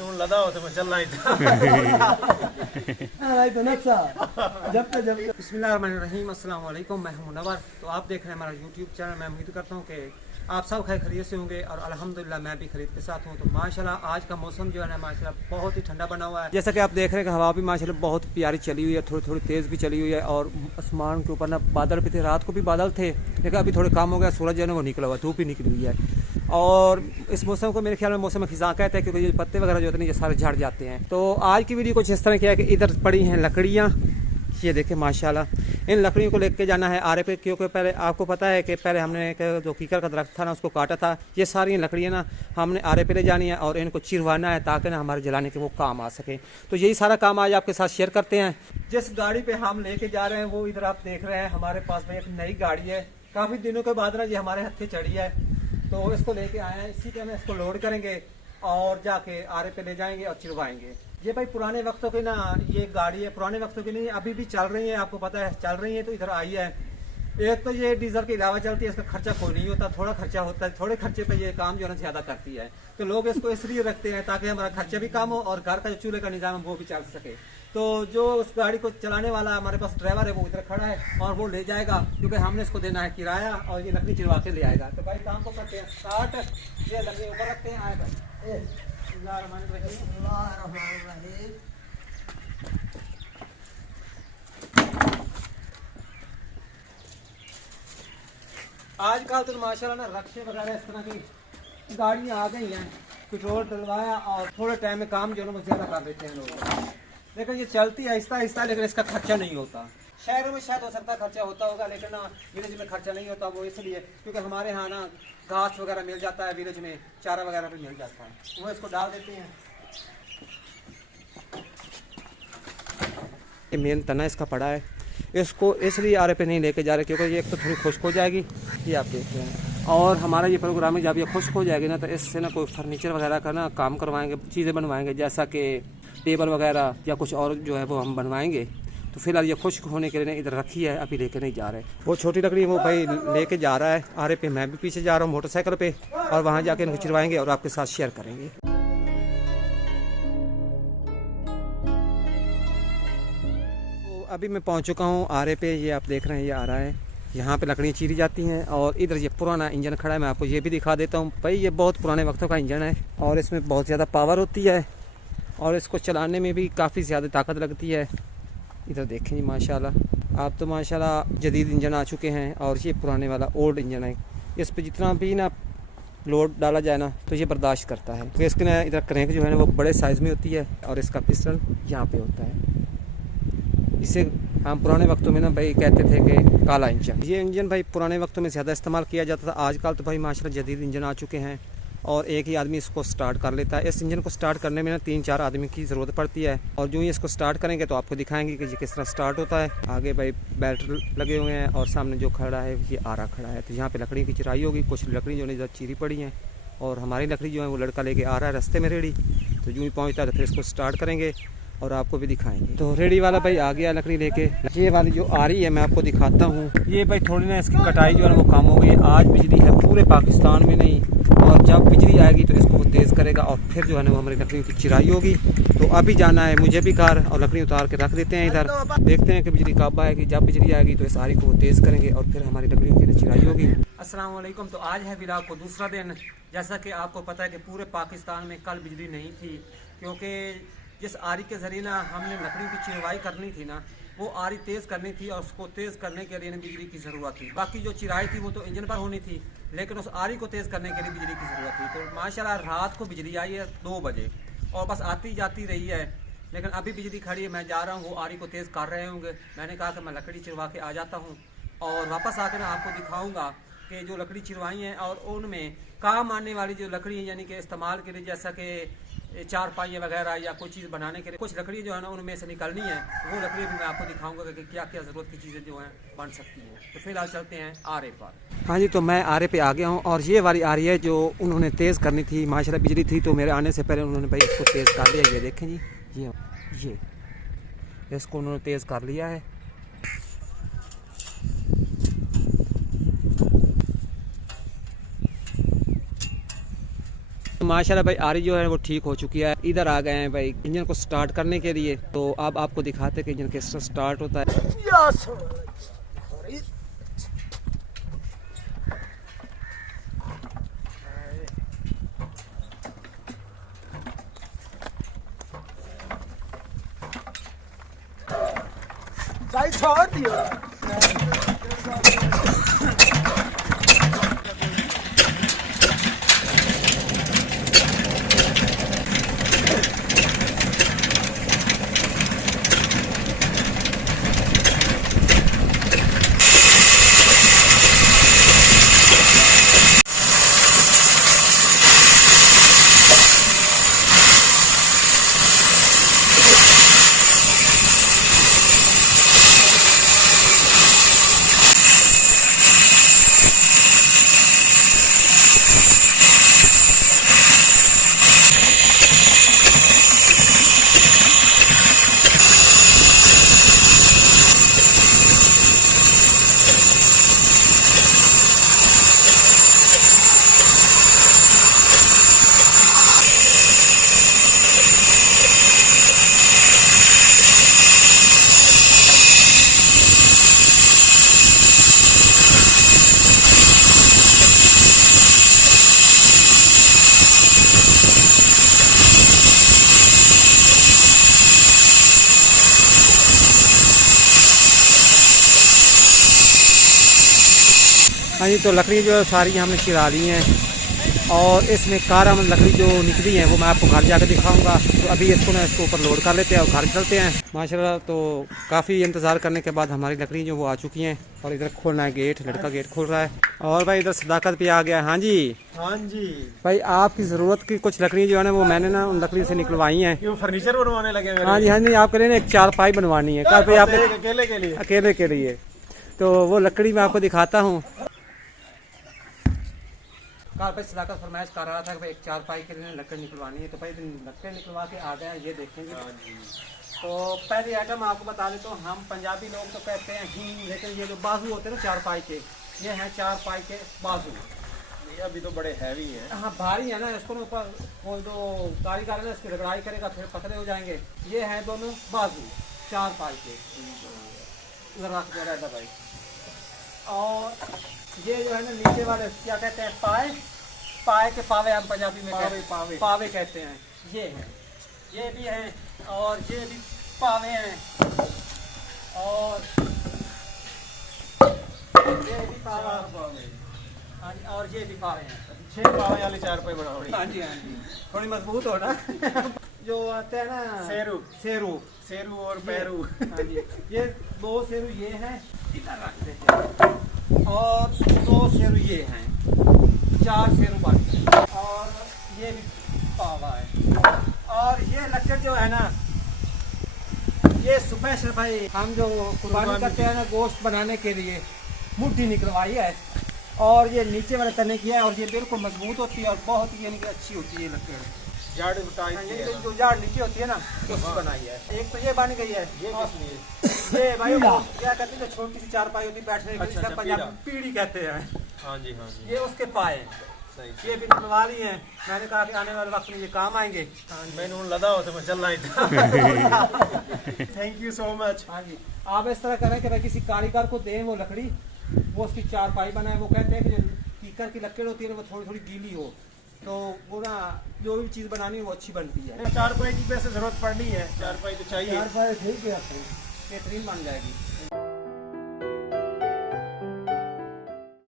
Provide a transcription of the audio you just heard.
नून लदा हो तो मैं चलना ही था। बिस्मिल्लाहिर्रहमानिर्रहीम, अस्सलाम वालेकुम। मैं हूं मुनव्वर। तो आप देख रहे हैं हमारा यूट्यूब चैनल। मैं उम्मीद करता हूं कि आप सब खैरियत से होंगे और अल्हम्दुलिल्लाह मैं भी खैरियत के साथ हूं। तो माशाल्लाह आज का मौसम जो है ना माशाल्लाह बहुत ही ठंडा बना हुआ है। जैसा कि आप देख रहे हैं कि हवा भी माशाल्लाह बहुत प्यारी चली हुई है, थोड़ी थोड़ी तेज़ भी चली हुई है और आसमान के ऊपर ना बादल भी थे। रात को भी बादल थे लेकिन अभी थोड़े कम हो गया, सूरज जो है ना वो निकला हुआ, धूप ही निकली हुई है। और इस मौसम को मेरे ख्याल में मौसम खिज़ां कहते हैं क्योंकि ये पत्ते वगैरह जो होते हैं ये सारे झड़ जाते हैं। तो आज की वीडियो कुछ इस तरह की है कि इधर पड़ी हैं लकड़ियाँ, ये देखें माशाल्लाह। इन लकड़ियों को लेके जाना है आरे पे, क्योंकि पहले आपको पता है कि पहले हमने एक जो कीकर का दरख्त था ना उसको काटा था। ये सारी लकड़ियाँ ना हमने आरे पे ले जानी है और इनको चिरवाना है ताकि ना हमारे जलाने के वो काम आ सके। तो यही सारा काम आज आपके साथ शेयर करते हैं। जिस गाड़ी पे हम लेके जा रहे हैं वो इधर आप देख रहे हैं हमारे पास भाई एक नई गाड़ी है। काफ़ी दिनों के बाद ना ये हमारे हत्थे चढ़ी है, तो इसको लेके आए हैं। इसी पे हम इसको लोड करेंगे और जाके आरे पे ले जाएंगे और चिरवाएंगे। ये भाई पुराने वक्तों की ना ये गाड़ी है, पुराने वक्तों की नहीं, अभी भी चल रही है, आपको पता है चल रही है। तो इधर आई है। एक तो ये डीजल के अलावा चलती है, इसका खर्चा कोई नहीं होता, थोड़ा खर्चा होता है। थोड़े खर्चे पे ये काम जो है ना ज़्यादा करती है। तो लोग इसको इसलिए रखते हैं ताकि हमारा खर्चा भी कम हो और घर का जो चूल्हे का निज़ाम है वो भी चल सके। तो जो उस गाड़ी को चलाने वाला हमारे पास ड्राइवर है वो इधर खड़ा है और वो ले जाएगा क्योंकि हमने इसको देना है किराया और ये लकड़ी चिरवा के ले आएगा। तो भाई काम को करते हैं स्टार्ट। ये लकड़ी ऊपर रखते हैं। आए भाई आजकल तो माशाल्लाह ना रक्शे वगैरह इस तरह की गाड़ियाँ आ गई हैं। पेट्रोल डलवाया और थोड़े टाइम में काम जो है वो ज़्यादा कर देते हैं लोग। लेकिन ये चलती है आहिस्ता आहिस्ता, लेकिन इसका खर्चा नहीं होता। शहरों में शायद हो सकता है खर्चा होता होगा, लेकिन ना विलेज में खर्चा नहीं होता। वो इसलिए क्योंकि हमारे यहाँ ना घास वगैरह मिल जाता है, विलेज में चारा वगैरह भी मिल जाता है, वो इसको डाल देते हैं। ये मेन तना इसका पड़ा है, इसको इसलिए आरे पे नहीं लेके जा रहे क्योंकि ये एक तो थोड़ी खुश्क हो जाएगी, ये आप देख रहे हैं। और हमारा ये प्रोग्राम है जब ये खुश्क हो जाएगी ना तो इससे ना कोई फर्नीचर वगैरह का ना काम करवाएंगे, चीज़ें बनवाएंगे, जैसा कि टेबल वगैरह या कुछ और जो है वो हम बनवाएंगे। तो फिलहाल ये खुश्क होने के लिए इधर रखी है, अभी लेके नहीं जा रहे। वो छोटी लकड़ी वो भाई लेके जा रहा है आरे पे, मैं भी पीछे जा रहा हूँ मोटरसाइकिल पे और वहाँ जाके इनको चिरवाएंगे और आपके साथ शेयर करेंगे। तो अभी मैं पहुँच चुका हूँ आरे पे, ये आप देख रहे हैं ये आ रहा है। यहाँ पे लकड़ियाँ चीरी जाती हैं और इधर ये पुराना इंजन खड़ा है, मैं आपको ये भी दिखा देता हूँ। भाई ये बहुत पुराने वक्तों का इंजन है और इसमें बहुत ज़्यादा पावर होती है और इसको चलाने में भी काफ़ी ज़्यादा ताकत लगती है। इधर देखें जी माशाल्लाह, आप तो माशाल्लाह जदीद इंजन आ चुके हैं और ये पुराने वाला ओल्ड इंजन है। इस पे जितना भी ना लोड डाला जाए ना तो ये बर्दाश्त करता है। तो इसके ना इधर क्रैंक जो है ना वो बड़े साइज़ में होती है और इसका पिस्टन यहाँ पे होता है। इसे हम पुराने वक्तों में ना भाई कहते थे कि काला इंजन। ये इंजन भाई पुराने वक्तों में ज़्यादा इस्तेमाल किया जाता था। आजकल तो भाई माशाल्लाह जदीद इंजन आ चुके हैं और एक ही आदमी इसको स्टार्ट कर लेता है। इस इंजन को स्टार्ट करने में ना 3-4 आदमी की ज़रूरत पड़ती है और जो ही इसको स्टार्ट करेंगे तो आपको दिखाएंगे कि ये किस तरह स्टार्ट होता है। आगे भाई बेल्ट लगे हुए हैं और सामने जो खड़ा है ये आरा खड़ा है। तो यहाँ पे लकड़ी की चिराई होगी, कुछ लकड़ी जो है इधर चीरी पड़ी हैं और हमारी लकड़ी जो है वो लड़का लेके आ रहा है रास्ते में रेडी। तो जो ही पहुँचता है तो फिर इसको स्टार्ट करेंगे और आपको भी दिखाएंगे। तो रेडी वाला भाई आ गया लकड़ी लेके। ये वाली जो आ रही है मैं आपको दिखाता हूँ। ये भाई थोड़ी ना इसकी कटाई जो है वो कम हो गई। आज बिजली है पूरे पाकिस्तान में नहीं, और जब बिजली आएगी तो इसको वो तेज़ करेगा और फिर जो है ना वो हमारी लकड़ियों की चिराई होगी। तो अभी जाना है मुझे भी घर और लकड़ी उतार के रख देते हैं इधर, देखते हैं कि बिजली कब आएगी। जब बिजली आएगी तो इस आरी को वो तेज़ करेंगे और फिर हमारी लकड़ियों की चिराई होगी। अस्सलाम वालेकुम। तो आज है व्लॉग को दूसरा दिन। जैसा कि आपको पता है कि पूरे पाकिस्तान में कल बिजली नहीं थी क्योंकि जिस आरी के ज़रिए ना हमने लकड़ियों की चिरवाई करनी थी ना वो आरी तेज़ करनी थी और उसको तेज़ करने के लिए बिजली की ज़रूरत थी। बाकी जो चिराई थी वो तो इंजन पर होनी थी, लेकिन उस आरी को तेज़ करने के लिए बिजली की ज़रूरत थी। तो माशाल्लाह रात को बिजली आई है 2 बजे और बस आती जाती रही है, लेकिन अभी बिजली खड़ी है। मैं जा रहा हूँ, वो आरी को तेज़ कर रहे होंगे। मैंने कहा कि मैं लकड़ी चिरवा के आ जाता हूँ और वापस आकर ना आपको दिखाऊँगा कि जो लकड़ी चिरवाई हैं और उनमें काम आने वाली जो लकड़ी है यानी कि इस्तेमाल के लिए, जैसा कि चारपाइयाँ वगैरह या कोई चीज़ बनाने के लिए कुछ लकड़ी जो है ना उनमें से निकलनी है, वो लकड़ी भी मैं आपको दिखाऊंगा कि क्या क्या ज़रूरत की चीज़ें जो हैं बन सकती हैं। तो फिलहाल चलते हैं आरे पर। हाँ जी, तो मैं आरे पे आ गया हूँ और ये वाली आ रही है जो उन्होंने तेज़ करनी थी। माशाल्लाह बिजली थी तो मेरे आने से पहले उन्होंने भाई इसको तेज़ कर लिया। ये देखें जी, ये इसको उन्होंने तेज़ कर लिया है। माशाल्लाह भाई आरी जो है वो ठीक हो चुकी है। इधर आ गए हैं भाई इंजन को स्टार्ट करने के लिए। तो अब आपको दिखाते हैं कि इंजन किस तरह स्टार्ट होता है। भाई छोड़ दियो। हाँ जी, तो लकड़ी जो है सारी हमने चिरा ली हैं और इसमें कारा लकड़ी जो निकली है वो मैं आपको घर जाकर दिखाऊंगा। तो अभी इसको ना इसको ऊपर लोड कर लेते हैं और घर चलते हैं माशाल्लाह। तो काफ़ी इंतज़ार करने के बाद हमारी लकड़ी जो वो आ चुकी हैं और इधर खोलना है गेट, लड़का गेट खोल रहा है और भाई इधर सदाकत भी आ गया। हाँ जी भाई, आपकी ज़रूरत की कुछ लकड़ी जो है ना वो मैंने ना उन लकड़ी से निकलवाई हैं। क्यों फर्नीचर बनवाने लगे? हाँ जी, आपके लिए ना एक चारपाई बनवानी है कल भाई आपने अकेले के लिए। तो वो लकड़ी मैं आपको दिखाता हूँ। कल भाई सदाकत फरमाइश कर रहा था कि भाई एक चारपाई के लिए लकड़ी निकलवानी है। तो भाई लकड़ी निकलवा के आ गए, ये देखेंगे। तो पहले आइटम आपको बता देता हूँ, हम पंजाबी लोग तो कहते हैं हींग, लेकिन ये जो बाजू होते हैं ना चारपाई के, ये हैं चारपाई के बाजू। ये अभी तो बड़े हैवी हैं। हाँ भारी है ना, इसको ना ऊपर कोई दो कारीगर है ना इसकी रगड़ाई करेगा फिर पतले हो जाएंगे। ये हैं दोनों बाजू चारपाई के, उधर रख दे रहा भाई। और ये जो है ना नीचे वाले क्या कहते हैं, पाए, पाए के पावे हम पंजाबी में पावे कहते हैं। ये हैं, ये भी हैं और ये भी पावे हैं और ये भी पावा। हाँ जी, और ये भी पावे हैं। 6 पावे वाले चारपाई बनाओ। हाँ जी, थोड़ी मजबूत हो ना। जो आते हैं ना सेरू और पैरू। हाँ जी, ये 2 सेरू ये हैं, इधर रख देते हैं। और 2 सेरू ये हैं, 4 सेरू बाकी और ये भी पावा है। और ये लकड़ जो है ना ये स्पेशल भाई हम जो कुर्बानी करते हैं ना गोश्त बनाने के लिए मुट्ठी निकलवाई है और ये नीचे वाले तने की है और ये बिल्कुल मजबूत होती है और बहुत ही यानी कि अच्छी होती है लकड़। जाड़ उठाई जो जाड़ नीचे होती है ना उसकी बनाई है। एक तो ये बन गई है, ये भाई क्या कहते हैं, छोटी सी चारपाई होती है बैठने के लिए, पंजाबी पीढ़ी कहते हैं। हाँ जी, ये उसके पाए ये भी निकलवा रही हैं। मैंने कहा कि आने वाले वक्त में ये काम आएंगे। मैंने उन लदा हो तो मैं चल रहा था। Thank you so much. हाँ जी, आप इस तरह करें कि भाई किसी कारीगर को दें वो लकड़ी, वो उसकी चारपाई बनाए। वो कहते हैं कि जो कीकर की लकड़ होती है वो थोड़ी थोड़ी गीली हो तो वो ना जो भी चीज़ बनानी है वो अच्छी बनती है। चारपाई की वैसे जरूरत पड़नी है, चारपाई तो चाहिए। चारपाई ठीक है, बेहतरीन बन जाएगी।